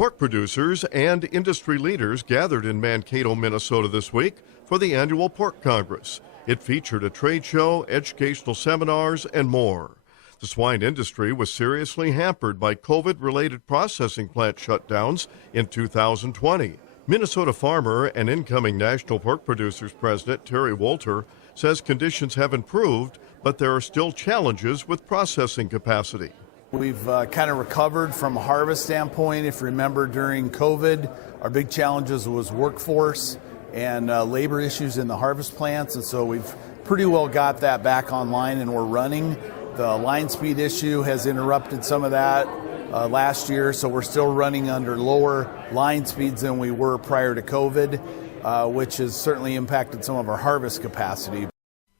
Pork producers and industry leaders gathered in Mankato, Minnesota this week for the annual Pork Congress. It featured a trade show, educational seminars, and more. The swine industry was seriously hampered by COVID-related processing plant shutdowns in 2020. Minnesota farmer and incoming National Pork Producers President Terry Wolters says conditions have improved, but there are still challenges with processing capacity. We've kind of recovered from a harvest standpoint. If you remember, during COVID, our big challenges was workforce and labor issues in the harvest plants, and so we've pretty well got that back online and we're running. The line speed issue has interrupted some of that last year, so we're still running under lower line speeds than we were prior to COVID, which has certainly impacted some of our harvest capacity.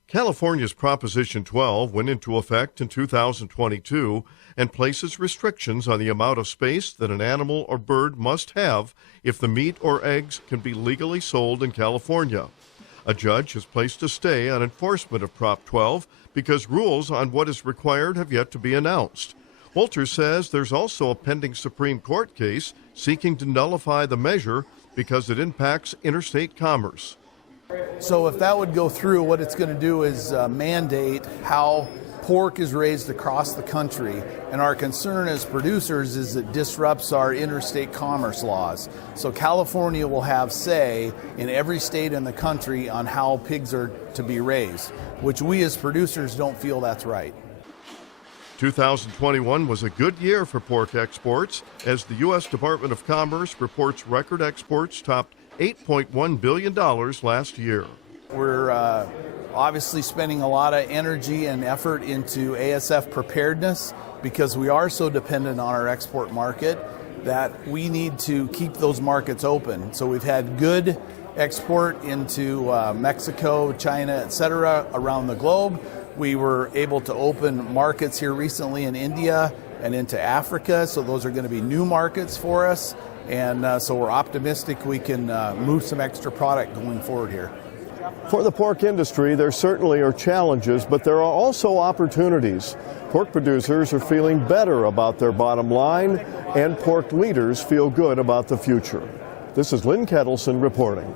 California's Proposition 12 went into effect in 2022 and places restrictions on the amount of space that an animal or bird must have if the meat or eggs can be legally sold in California. A judge has placed a stay on enforcement of Prop 12 because rules on what is required have yet to be announced. Wolters says there's also a pending Supreme Court case seeking to nullify the measure because it impacts interstate commerce. So if that would go through, what it's going to do is mandate how pork is raised across the country. And our concern as producers is it disrupts our interstate commerce laws. So California will have say in every state in the country on how pigs are to be raised, which we as producers don't feel that's right. 2021 was a good year for pork exports as the U.S. Department of Commerce reports record exports topped $8.1 billion last year. We're obviously spending a lot of energy and effort into ASF preparedness because we are so dependent on our export market that we need to keep those markets open. So we've had good export into Mexico, China, etc. around the globe. We were able to open markets here recently in India and into Africa, so those are going to be new markets for us. And so we're optimistic we can move some extra product going forward here. For the pork industry, there certainly are challenges, but there are also opportunities. Pork producers are feeling better about their bottom line, and pork leaders feel good about the future. This is Lynn Ketelsen reporting.